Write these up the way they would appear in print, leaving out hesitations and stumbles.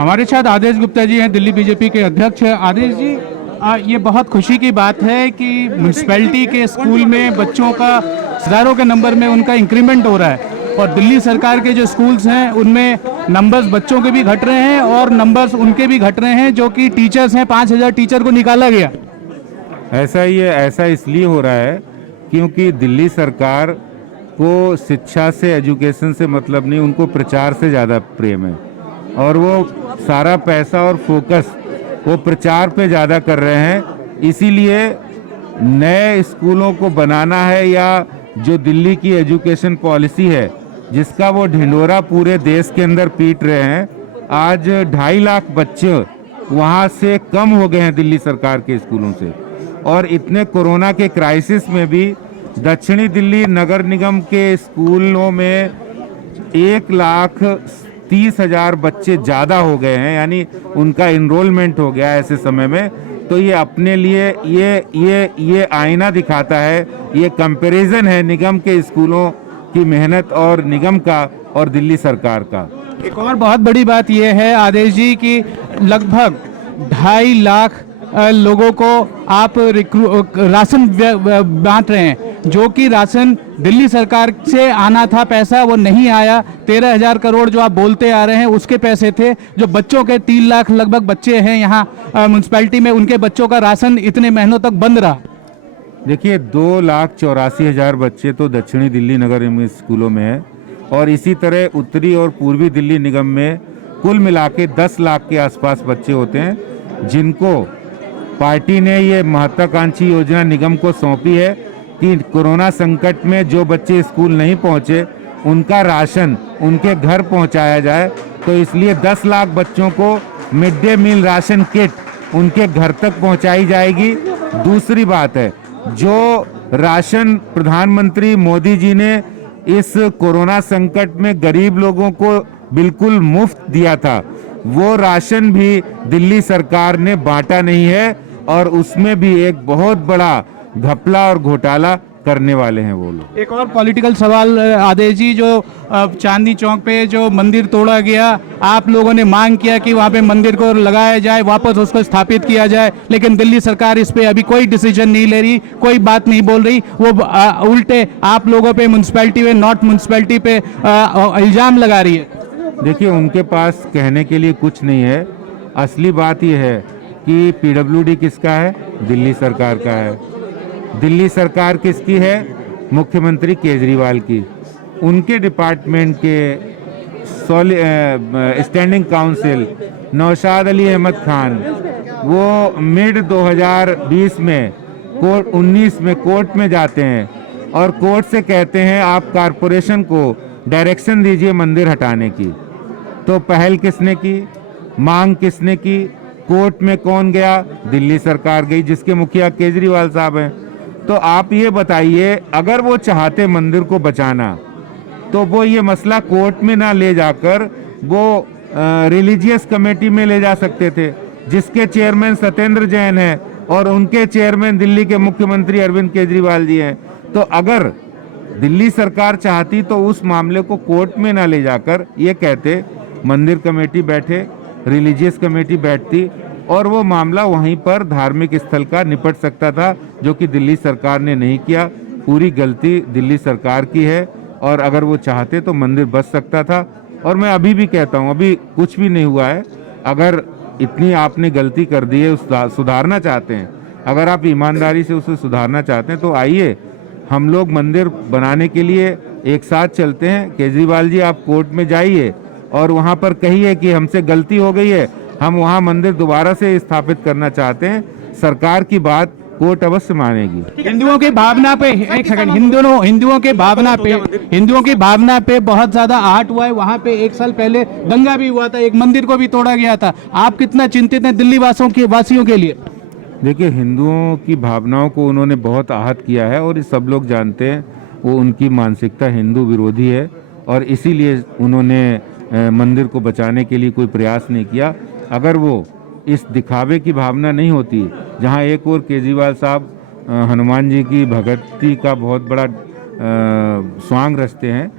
हमारे साथ आदेश गुप्ता जी हैं, दिल्ली बीजेपी के अध्यक्ष हैं। आदेश जी, ये बहुत खुशी की बात है कि म्यूनसिपैलिटी के स्कूल में बच्चों का हज़ारों के नंबर में उनका इंक्रीमेंट हो रहा है, और दिल्ली सरकार के जो स्कूल्स हैं उनमें नंबर्स बच्चों के भी घट रहे हैं और नंबर्स उनके भी घट रहे हैं, जो कि टीचर्स हैं 5,000 टीचर को निकाला गया। ऐसा इसलिए हो रहा है क्योंकि दिल्ली सरकार को शिक्षा से, एजुकेशन से मतलब नहीं, उनको प्रचार से ज़्यादा प्रेम है और वो सारा पैसा और फोकस वो प्रचार पे ज़्यादा कर रहे हैं। इसीलिए नए स्कूलों को बनाना है, या जो दिल्ली की एजुकेशन पॉलिसी है जिसका वो ढिंढोरा पूरे देश के अंदर पीट रहे हैं। आज 2.5 लाख बच्चे वहाँ से कम हो गए हैं दिल्ली सरकार के स्कूलों से, और इतने कोरोना के क्राइसिस में भी दक्षिणी दिल्ली नगर निगम के स्कूलों में 1,30,000 बच्चे ज़्यादा हो गए हैं, यानी उनका इनरोलमेंट हो गया ऐसे समय में। तो ये अपने लिए ये आईना दिखाता है, ये कंपैरिजन है निगम के स्कूलों की मेहनत और निगम का और दिल्ली सरकार का। एक और बहुत बड़ी बात यह है आदेश जी कि लगभग 2.5 लाख लोगों को आप राशन बांट रहे हैं, जो कि राशन दिल्ली सरकार से आना था, पैसा वो नहीं आया। 13,000 करोड़ जो आप बोलते आ रहे हैं उसके पैसे थे, जो बच्चों के 3 लाख लगभग बच्चे हैं यहाँ म्यूनसिपैलिटी में, उनके बच्चों का राशन इतने महीनों तक बंद रहा। देखिए, 2,84,000 बच्चे तो दक्षिणी दिल्ली नगर निगम स्कूलों में है, और इसी तरह उत्तरी और पूर्वी दिल्ली निगम में कुल मिला के 10 लाख के आसपास बच्चे होते हैं, जिनको पार्टी ने ये महत्वाकांक्षी योजना निगम को सौंपी है कि कोरोना संकट में जो बच्चे स्कूल नहीं पहुंचे उनका राशन उनके घर पहुंचाया जाए। तो इसलिए 10 लाख बच्चों को mid day meal ration kit उनके घर तक पहुंचाई जाएगी। दूसरी बात है, जो राशन प्रधानमंत्री मोदी जी ने इस कोरोना संकट में गरीब लोगों को बिल्कुल मुफ्त दिया था, वो राशन भी दिल्ली सरकार ने बांटा नहीं है, और उसमें भी एक बहुत बड़ा घपला और घोटाला करने वाले हैं वो लोग। एक और पॉलिटिकल सवाल आदेश जी, जो चांदनी चौक पे जो मंदिर तोड़ा गया, आप लोगों ने मांग किया कि वहाँ पे मंदिर को लगाया जाए, वापस उसको स्थापित किया जाए, लेकिन दिल्ली सरकार इस पे अभी कोई डिसीजन नहीं ले रही, कोई बात नहीं बोल रही। वो उल्टे आप लोगों पे, म्यूनसिपैलिटी पे, नॉर्थ म्यूनसिपैलिटी पे इल्जाम लगा रही है। देखिए, उनके पास कहने के लिए कुछ नहीं है। असली बात यह है कि पीडब्ल्यूडी किसका है? दिल्ली सरकार का है। दिल्ली सरकार किसकी है? मुख्यमंत्री केजरीवाल की। उनके डिपार्टमेंट के स्टैंडिंग काउंसिल नौशाद अली अहमद खान, वो मिड 2020 में 19 में कोर्ट में जाते हैं और कोर्ट से कहते हैं आप कारपोरेशन को डायरेक्शन दीजिए मंदिर हटाने की। तो पहल किसने की? मांग किसने की? कोर्ट में कौन गया? दिल्ली सरकार गई, जिसके मुखिया केजरीवाल साहब हैं। तो आप ये बताइए, अगर वो चाहते मंदिर को बचाना तो वो ये मसला कोर्ट में ना ले जाकर वो रिलीजियस कमेटी में ले जा सकते थे, जिसके चेयरमैन सत्येंद्र जैन हैं और उनके चेयरमैन दिल्ली के मुख्यमंत्री अरविंद केजरीवाल जी हैं। तो अगर दिल्ली सरकार चाहती तो उस मामले को कोर्ट में ना ले जाकर ये कहते मंदिर कमेटी बैठे, रिलीजियस कमेटी बैठती, और वो मामला वहीं पर धार्मिक स्थल का निपट सकता था, जो कि दिल्ली सरकार ने नहीं किया। पूरी गलती दिल्ली सरकार की है, और अगर वो चाहते तो मंदिर बच सकता था। और मैं अभी भी कहता हूँ, अभी कुछ भी नहीं हुआ है। अगर इतनी आपने गलती कर दी है, सुधारना चाहते हैं, अगर आप ईमानदारी से उसे सुधारना चाहते हैं, तो आइए हम लोग मंदिर बनाने के लिए एक साथ चलते हैं। केजरीवाल जी, आप कोर्ट में जाइए और वहाँ पर कहिए कि हमसे गलती हो गई है, हम वहाँ मंदिर दोबारा से स्थापित करना चाहते हैं। सरकार की बात कोर्ट अवश्य मानेगी। हिंदुओं की भावना पे, एक सेकंड, हिंदुओं की भावना पे बहुत ज्यादा आहट हुआ है। वहाँ पे 1 साल पहले दंगा भी हुआ था, एक मंदिर को भी तोड़ा गया था। आप कितना चिंतित हैं दिल्ली वासियों के लिए? देखिए, हिंदुओं की भावनाओं को उन्होंने बहुत आहत किया है, और ये सब लोग जानते हैं। वो उनकी मानसिकता हिंदू विरोधी है, और इसीलिए उन्होंने मंदिर को बचाने के लिए कोई प्रयास नहीं किया। अगर वो इस दिखावे की भावना नहीं होती, जहां एक और केजरीवाल साहब हनुमान जी की भक्ति का बहुत बड़ा स्वांग रचते हैं,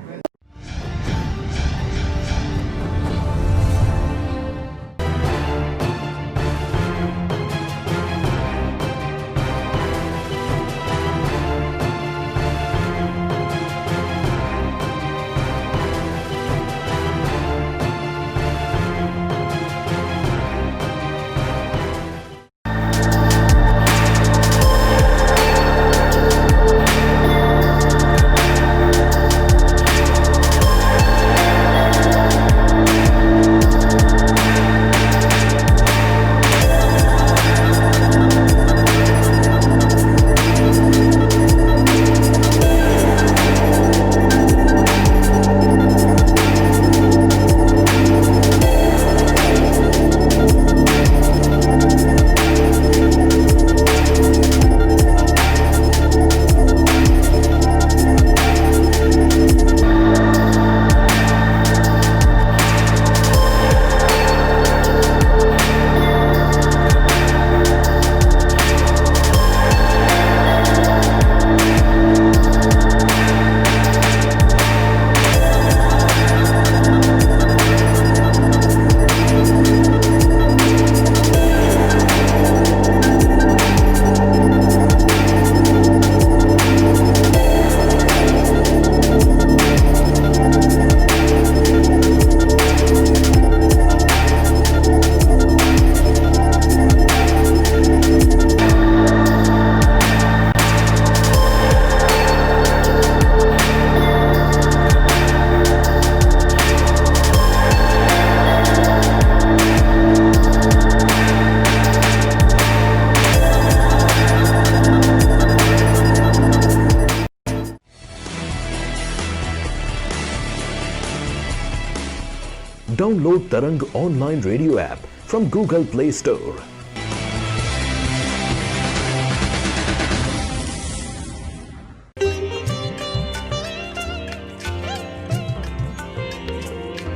Download Tarang online radio app from Google Play Store.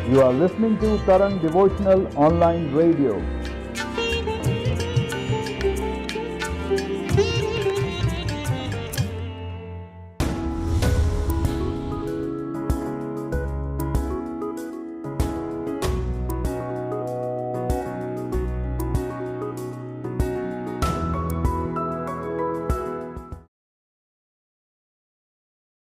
You are listening to Tarang Devotional Online Radio.